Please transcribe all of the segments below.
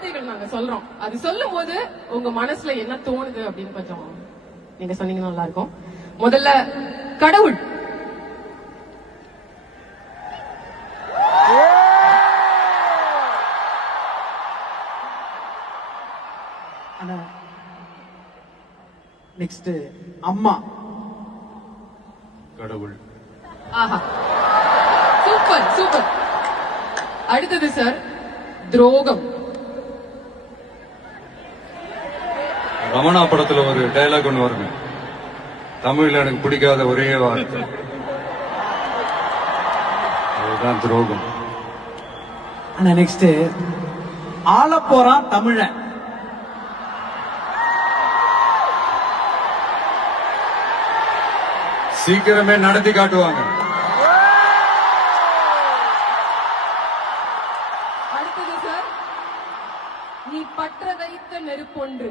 வார்த்தைகள் நாங்க சொல்றோம். அது சொல்லும் போது உங்க மனசுல என்ன தோணுது அப்படின்னு கொஞ்சம் நீங்க சொன்னீங்கன்னா நல்லா இருக்கும். முதல்ல கடவுள். நெக்ஸ்ட் அம்மா. கடவுள். ஆஹா, சூப்பர் சூப்பர். அடுத்தது சார் துரோகம். ரமணா படத்துல ஒரு டயலாக் ஒண்ணு வருங்க, தமிழ்ல எனக்கு பிடிக்காத ஒரே வார்த்தை அதுதான் துரோகம். ஆனா நெக்ஸ்ட் ஆள போறான் தமிழன். சீக்கிரமே நடத்தி காட்டுவாங்க. அடுத்தது சார் நீ பற்ற வைத்த நெருப்பொன்று.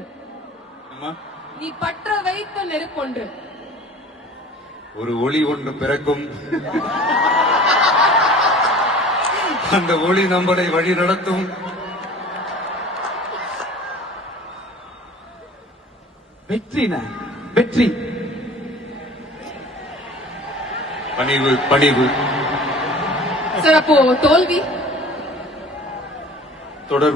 நீ பற்ற வைத்த நெருப்பொன்று. ஒரு ஒளி ஒன்று பிறக்கும், அந்த ஒளி நம்மளை வழி நடத்தும். வெற்றினா வெற்றி. பணிவு பணிவு. சார் அப்போ தோல்வி. தொடர்